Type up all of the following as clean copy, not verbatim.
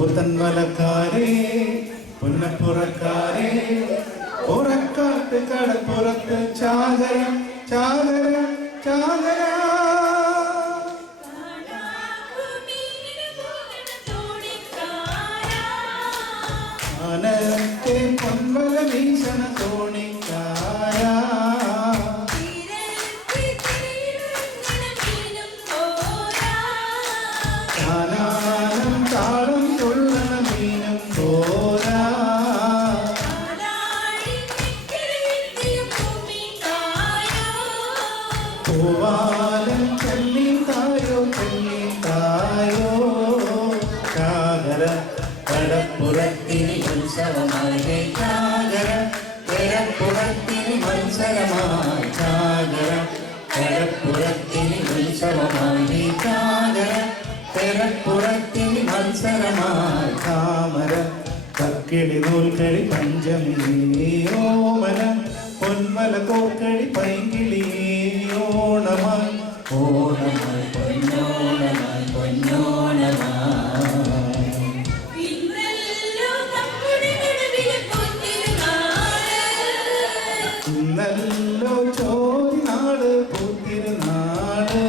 പുത്തൻവലക്കാരേ പുന്നപ്പുറക്കാരേ പുറക്കാട്ട് കടപ്പുറത്ത് ചാകര ചാകര ചാകര ആനത്തെ പൊൻവല വീശണ തോണിക്കാര കാനാനം താളം തുള്ളണ മീനും പോരാ പൂവാലൻ ചെല്ലിത്തായോ ചെല്ലിത്തായോ ചാകര കടപ്പുറത്തിന് ഉത്സവമായി ചാകര കടപ്പുറത്തിന് മത്സരമായി ചാകര കടപ്പുറത്തിന് ഉത്സവമായി ചാകര കടപ്പുറത്തിന് മത്സരമായി താമര കക്കിളി നൂൽക്കളി പഞ്ചമി ഓമന പൊന്മല കോർക്കളി പൈങ്കിളി ഓണമായി ഓണമായി പൊന്നോണമായി പൊന്നോണമായി നല്ലോ ചോനാട് പൂത്തിരുന്നാട്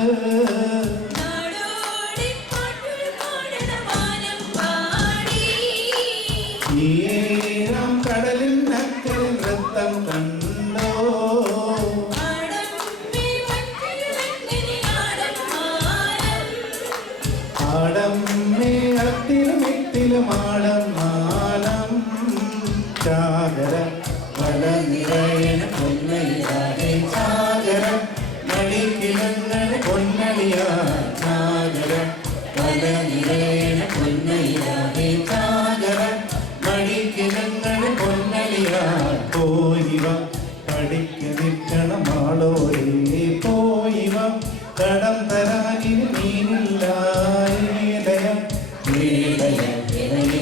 ഈരം കടലിൻ നക്കൽ നൃത്തം കണ്ടോ ആടം മേളത്തിലും എട്ടിലും ആടം മാലം ചാകര പല നിറയണ പൊന്നലിയാതെ ചാകര നടിക്കിലങ്ങൾ പൊന്നലിയാ ചാകര പല നിറയണ പൊന്നലിയാതെ ചാകര നടിക്കിലങ്ങൾ പൊന്നലിയാ പോയിവ പഠിക്ക നിൽക്കണം ആളോരേ പോയിവ കടം തരാനിന് മീനില്ല ഏലയ ഏലയ ഏലയ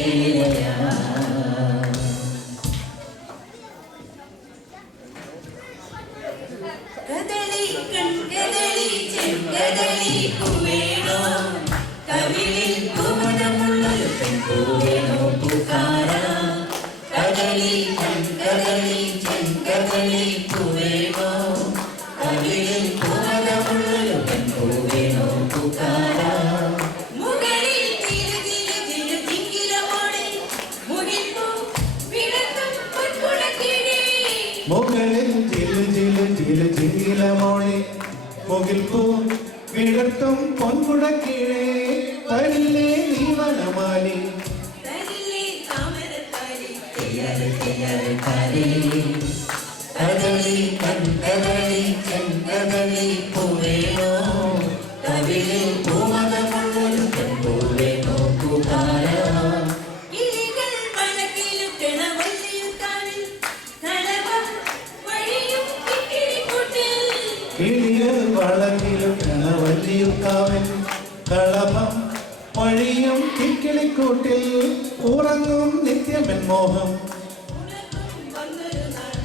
ഏലയ കദളി കൺകദളി ചെങ്കദളി പൂവേണോ കവിളിൽ പൂമണമുള്ളൊരു പെൺപൂവേണോ പൂക്കാര കദളി കൺകദളി ചെങ്കദളി പൂവേണോ കവിളിൽ പൂമണമുള്ളൊരു പെൺപൂവേണോ പൂക്കാര മുകളിൽ ചില ചില ചില ചിങ്കിലമോടെ മുകിൽപ്പൂ വിടത്തും പൊൻകുടക്കിഴി മുകളിൽ ചിലു ചിലു ചിലു ചിങ്കിലമോളി മുകിൽപ്പൂ വിടർത്തും പൊൻകുടക്കീഴേ വരില്ലേ നീ വനമാലി തരില്ലേ താമരത്താലി കദളി കൺകദളി ചെങ്കദളി പൂവേണോ കവിളിൽ പൂമണമുള്ളൊരു പെൺപൂവേണോ പൂക്കാര കിളികൾ വളക്കിലുക്കണ വല്ലിയുക്കാവിൽ കളഭം വഴിയും കിക്കിളിക്കൂട്ടിൽ കിളികൾ വളക്കിലും കണവല്ലിയുക്കാവൻ കളഭം വഴിയും കിക്കിളിക്കൂട്ടിൽ ഉറങ്ങും നിത്യമൻ മോഹം ഉണർന്നും വന്നൊരു നാൾ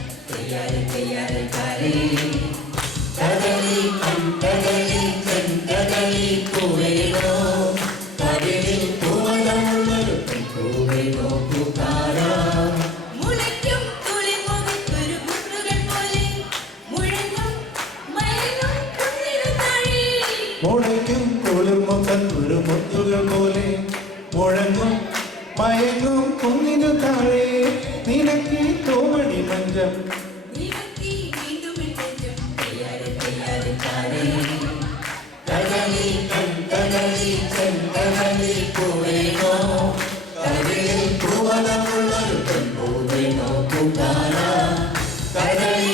കദളി കൺകദളി ചെങ്കദളി പൂവേണോ കവിളിൽ പൂമണമുള്ളൊരു പെൺപൂവേണോ പൂക്കാര മുളയ്ക്കും തുളിമുഖത്തൊരു മുട്ടുകൾ പോലെ മുഴങ്ങും മയങ്ങും കുന്നിരുന്നാഴി മുളയ്ക്കും കുളിർമുഖത്തൊരു മുത്തുകൾ പോലെ മുഴങ്ങും മയങ്ങും കുന്നിനു താഴെ നിനക്ക് തോമണി മഞ്ചം നിവർത്തി വീണ്ടും എഴുതും കദളി കൺകദളി ചെങ്കദളി പൂവേണോ കവിളിൽ പൂവനമുള്ളൊരു പെൺപൂവേണോ പൂക്കാര കദളി